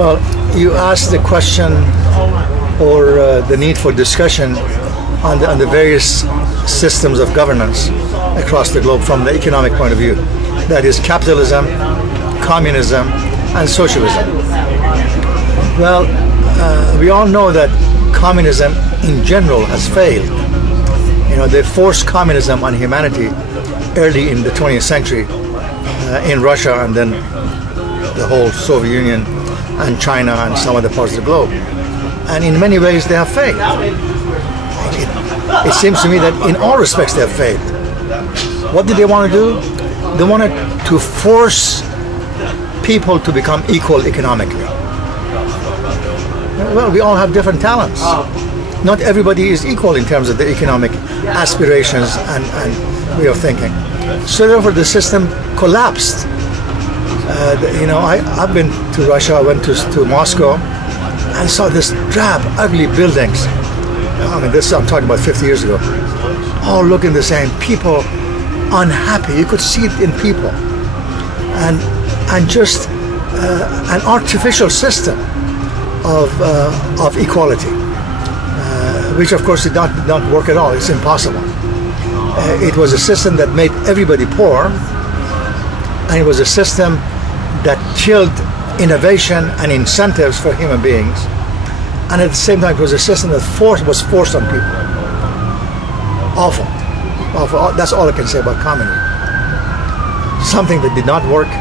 Well, you asked the question or the need for discussion on the various systems of governance across the globe from the economic point of view. That is capitalism, communism, and socialism. Well, we all know that communism in general has failed. You know, they forced communism on humanity early in the 20th century in Russia, and then the whole Soviet Union and China and some other parts of the globe. And in many ways they have failed. It seems to me that in all respects they have failed. What did they want to do? They wanted to force people to become equal economically. Well, we all have different talents. Not everybody is equal in terms of their economic aspirations and way of thinking. So therefore the system collapsed. You know, I've been to Russia, I went to Moscow and saw this drab, ugly buildings. I mean, I'm talking about 50 years ago. All looking the same, people unhappy. You could see it in people. And just an artificial system of equality, which of course did not work at all. It's impossible. It was a system that made everybody poor, and it was a system that killed innovation and incentives for human beings, and at the same time it was a system that was forced on people. Awful. That's all I can say about communism. Something that did not work,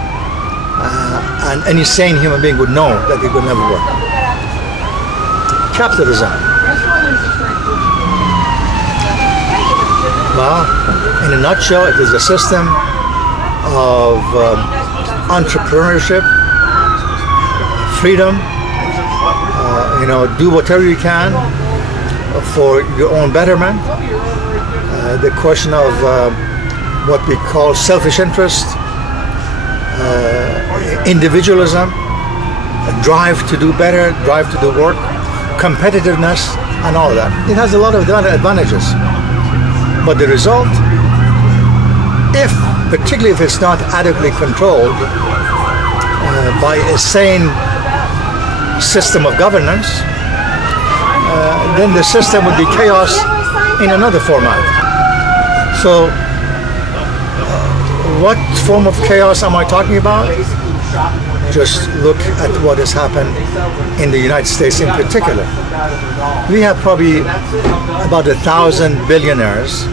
and any sane human being would know that it would never work. Capitalism. Well, in a nutshell, it is a system of entrepreneurship, freedom, you know, do whatever you can for your own betterment. The question of what we call selfish interest, individualism, drive to do better, drive to do work, competitiveness, and all of that. It has a lot of advantages. But the result, particularly if it's not adequately controlled by a sane system of governance, then the system would be chaos in another format. So, what form of chaos am I talking about? Just look at what has happened in the United States in particular. We have probably about 1,000 billionaires,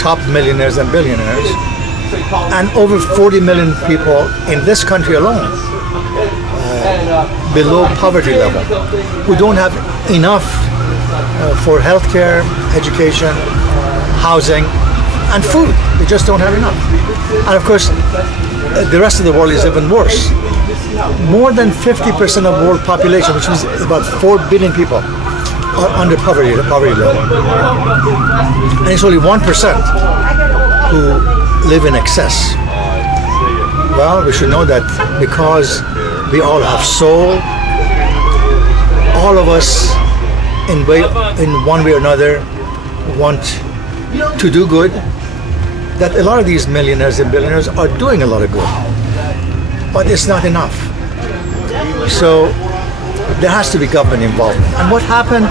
top millionaires and billionaires, and over 40 million people in this country alone below poverty level, who don't have enough for healthcare, education, housing, and food. They just don't have enough. And of course, the rest of the world is even worse. More than 50% of world population, which is about 4 billion people, are under poverty level. And it's only 1% who live in excess. Well, we should know that because we all have soul, all of us in one way or another want to do good, that a lot of these millionaires and billionaires are doing a lot of good, but it's not enough. So there has to be government involvement. And what happened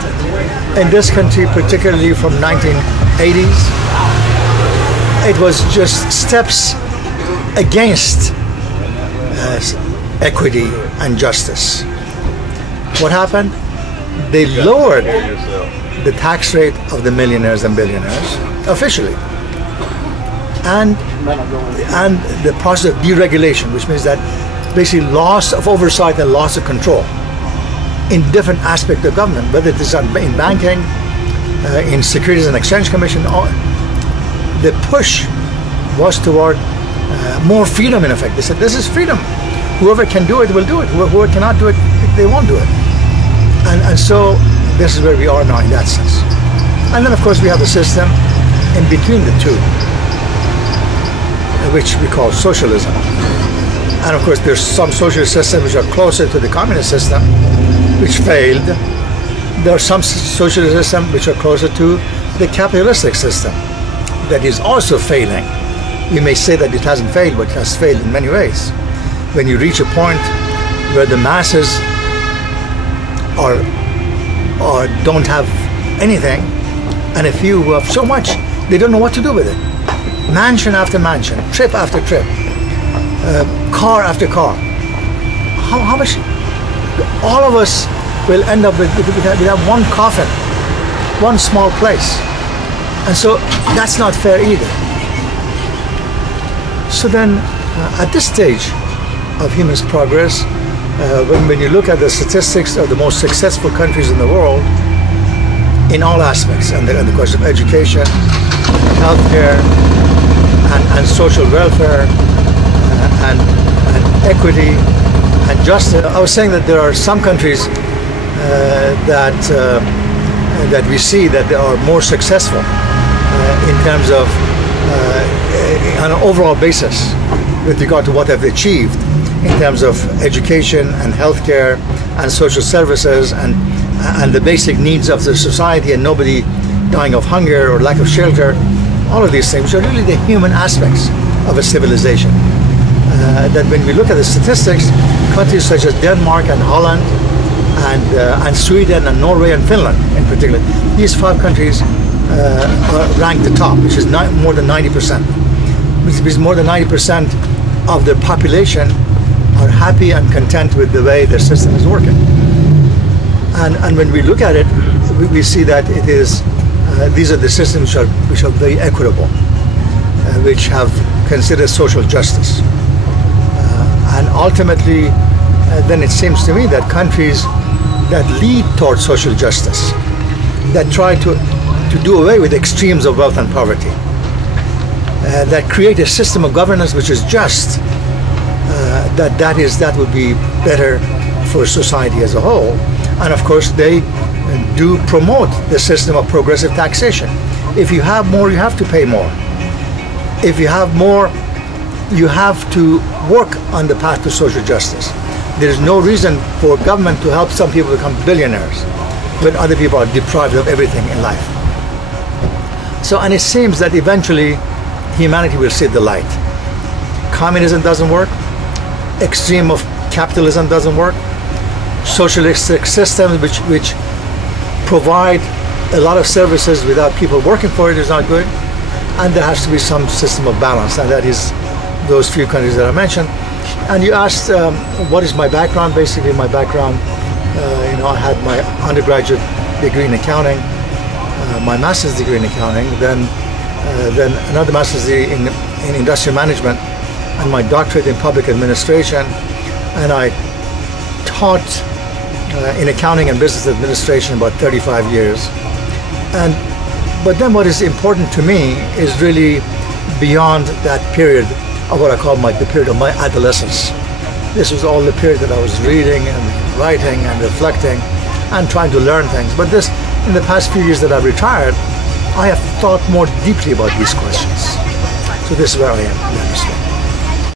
in this country, particularly from 1980s, it was just steps against equity and justice. What happened? They lowered the tax rate of the millionaires and billionaires officially, and the process of deregulation, which means that basically loss of oversight and loss of control in different aspects of government, whether it is in banking, in Securities and Exchange Commission. The push was toward more freedom, in effect. They said, this is freedom. Whoever can do it will do it. Whoever cannot do it, they won't do it. And so this is where we are now in that sense. And then of course we have a system in between the two, which we call socialism. And of course there's some socialist systems which are closer to the communist system, which failed. There are some socialist systems which are closer to the capitalistic system that is also failing. We may say that it hasn't failed, but it has failed in many ways. When you reach a point where the masses are don't have anything, and a few who have so much they don't know what to do with it. Mansion after mansion, trip after trip, car after car. How much? All of us will end up with one coffin, one small place, and so that's not fair either. So then, at this stage of human progress, when you look at the statistics of the most successful countries in the world, in all aspects, and the question of education, healthcare, and social welfare, and equity, and justice. I was saying that there are some countries that we see that they are more successful in terms of on an overall basis with regard to what they've achieved in terms of education and healthcare and social services and the basic needs of the society, and nobody dying of hunger or lack of shelter. All of these things are really the human aspects of a civilization. That when we look at the statistics, countries such as Denmark and Holland and Sweden and Norway and Finland in particular, these 5 countries are ranked the top, which is more than 90%. Which means more than 90% of their population are happy and content with the way their system is working. And when we look at it, we see that it is these are the systems which are very equitable, which have considered social justice. And ultimately, then it seems to me that countries that lead towards social justice, that try to do away with extremes of wealth and poverty, that create a system of governance which is just, that would be better for society as a whole. And of course, they do promote the system of progressive taxation. If you have more, you have to pay more. If you have more, you have to work on the path to social justice. There is no reason for government to help some people become billionaires when other people are deprived of everything in life. So, and it seems that eventually humanity will see the light. Communism doesn't work. Extreme of capitalism doesn't work. Socialistic systems which provide a lot of services without people working for it is not good. And there has to be some system of balance, and that is those few countries that I mentioned. And you asked what is my background. Basically, my background, I had my undergraduate degree in accounting, my master's degree in accounting, then another master's degree in industrial management, and my doctorate in public administration. And I taught in accounting and business administration about 35 years. But then what is important to me is really beyond that period of what I call the period of my adolescence. This was all the period that I was reading and writing and reflecting and trying to learn things. But this, in the past few years that I've retired, I have thought more deeply about these questions. So this is where I am in that respect.